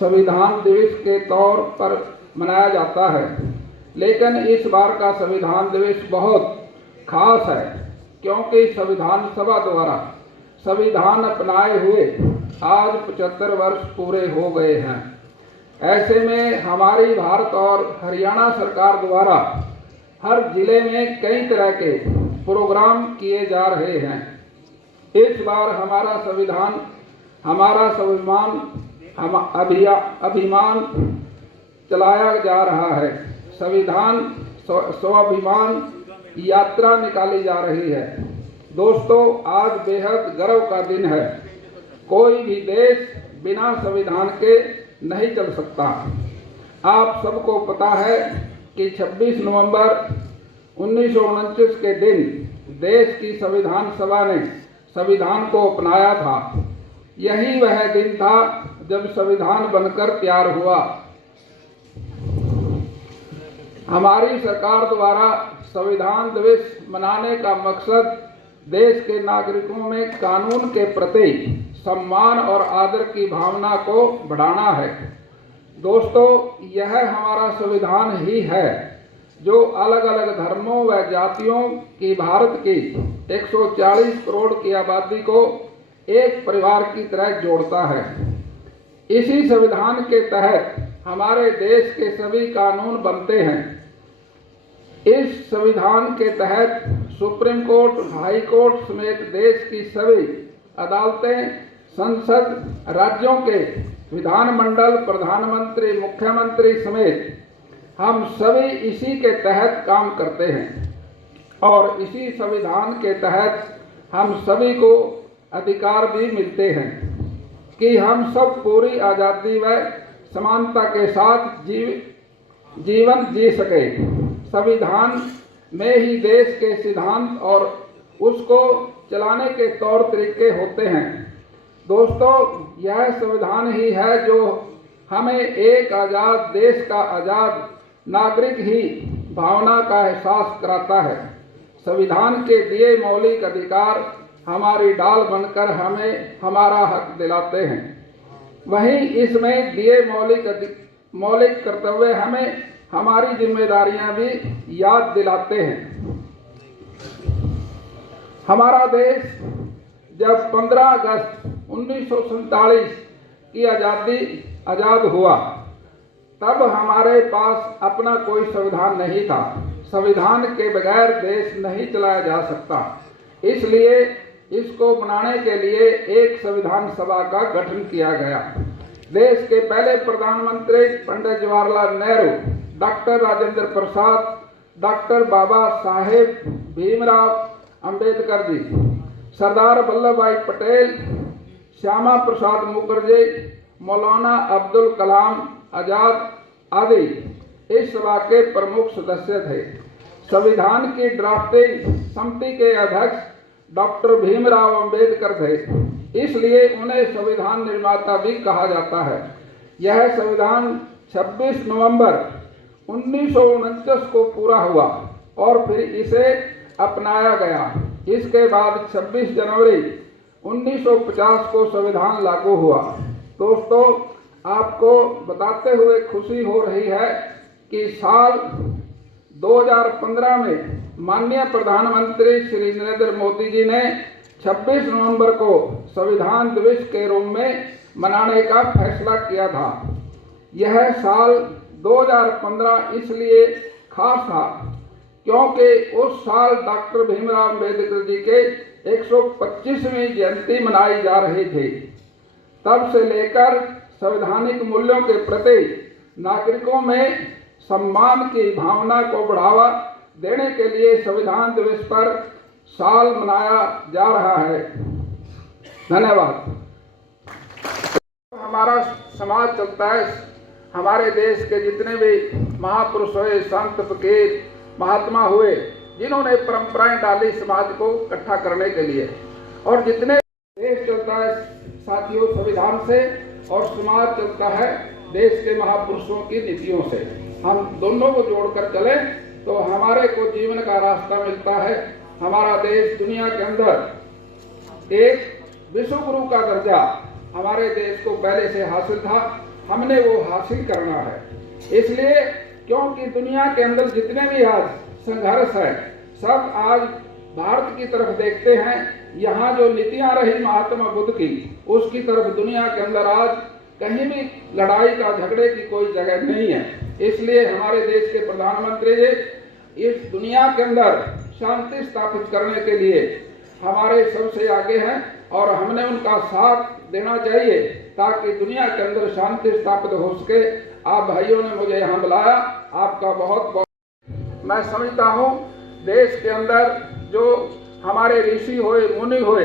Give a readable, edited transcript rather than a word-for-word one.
संविधान दिवस के तौर पर मनाया जाता है, लेकिन इस बार का संविधान दिवस बहुत खास है क्योंकि संविधान सभा द्वारा संविधान अपनाए हुए आज 75 वर्ष पूरे हो गए हैं। ऐसे में हमारी भारत और हरियाणा सरकार द्वारा हर जिले में कई तरह के प्रोग्राम किए जा रहे हैं। इस बार हमारा स्वाभिमान अभिमान चलाया जा रहा है। संविधान स्वाभिमान यात्रा निकाली जा रही है। दोस्तों, आज बेहद गर्व का दिन है। कोई भी देश बिना संविधान के नहीं चल सकता। आप सबको पता है कि 26 नवंबर 1949 के दिन देश की संविधान सभा ने संविधान को अपनाया था। यही वह दिन था जब संविधान बनकर तैयार हुआ। हमारी सरकार द्वारा संविधान दिवस मनाने का मकसद देश के नागरिकों में कानून के प्रति सम्मान और आदर की भावना को बढ़ाना है। दोस्तों, यह हमारा संविधान ही है जो अलग अलग धर्मों व जातियों की भारत की 140 करोड़ की आबादी को एक परिवार की तरह जोड़ता है। इसी संविधान के तहत हमारे देश के सभी कानून बनते हैं। इस संविधान के तहत सुप्रीम कोर्ट, हाई कोर्ट समेत देश की सभी अदालतें, संसद, राज्यों के विधानमंडल, प्रधानमंत्री, मुख्यमंत्री समेत हम सभी इसी के तहत काम करते हैं और इसी संविधान के तहत हम सभी को अधिकार भी मिलते हैं कि हम सब पूरी आज़ादी व समानता के साथ जीवन जी सके। संविधान में ही देश के सिद्धांत और उसको चलाने के तौर तरीके होते हैं। दोस्तों, यह संविधान ही है जो हमें एक आज़ाद देश का आज़ाद नागरिक ही भावना का एहसास कराता है। संविधान के दिए मौलिक अधिकार हमारी डाल बनकर हमें हमारा हक दिलाते हैं। वहीं इसमें दिए मौलिक कर्तव्य हमें हमारी जिम्मेदारियां भी याद दिलाते हैं। हमारा देश जब 15 अगस्त 1947 की आज़ाद हुआ, तब हमारे पास अपना कोई संविधान नहीं था। संविधान के बगैर देश नहीं चलाया जा सकता। इसलिए इसको बनाने के लिए एक संविधान सभा का गठन किया गया। देश के पहले प्रधानमंत्री पंडित जवाहरलाल नेहरू, डॉक्टर राजेंद्र प्रसाद, डॉक्टर बाबा साहेब भीमराव अंबेडकर जी, सरदार वल्लभ भाई पटेल, श्यामा प्रसाद मुखर्जी, मौलाना अब्दुल कलाम आजाद आदि इस सभा के प्रमुख सदस्य थे। संविधान की ड्राफ्टिंग समिति के अध्यक्ष डॉक्टर भीमराव अंबेडकर थे, इसलिए उन्हें संविधान निर्माता भी कहा जाता है। यह संविधान 26 नवंबर 1949 को पूरा हुआ और फिर इसे अपनाया गया। इसके बाद 26 जनवरी 1950 को संविधान लागू हुआ। दोस्तों, आपको बताते हुए खुशी हो रही है कि साल 2015 में माननीय प्रधानमंत्री श्री नरेंद्र मोदी जी ने 26 नवंबर को संविधान दिवस के रूप में मनाने का फैसला किया था। यह साल 2015 इसलिए खास था क्योंकि उस साल डॉक्टर भीमराव अंबेडकर जी के 125वीं जयंती मनाई जा रही थी। तब से लेकर संवैधानिक मूल्यों के प्रति नागरिकों में सम्मान की भावना को बढ़ावा देने के लिए संविधान दिवस पर साल मनाया जा रहा है। धन्यवाद। हमारा समाज चलता है, हमारे देश के जितने भी महापुरुष हुए, संत फकीर, महात्मा हुए, जिन्होंने परंपराएं डाली समाज को इकट्ठा करने के लिए, और जितने देश चलता है साथियों संविधान से, और समाज चलता है देश के महापुरुषों की नीतियों से। हम दोनों को जोड़कर चले तो हमारे को जीवन का रास्ता मिलता है। हमारा देश दुनिया के अंदर एक विश्व गुरु का दर्जा हमारे देश को पहले से हासिल था। हमने वो हासिल करना है। इसलिए क्योंकि दुनिया के अंदर जितने भी आज संघर्ष है, सब आज भारत की तरफ देखते हैं। यहाँ जो नीतियाँ रही महात्मा बुद्ध की, उसकी तरफ दुनिया के अंदर आज कहीं भी लड़ाई का झगड़े की कोई जगह नहीं है। इसलिए हमारे देश के प्रधानमंत्री जी इस दुनिया के अंदर शांति स्थापित करने के लिए हमारे सबसे आगे हैं और हमने उनका साथ देना चाहिए ताकि दुनिया के अंदर शांति स्थापित हो सके। आप भाइयों ने मुझे यहाँ बुलाया, आपका बहुत बहुत मैं समझता हूँ देश के अंदर जो हमारे ऋषि हुए, मुनि हुए,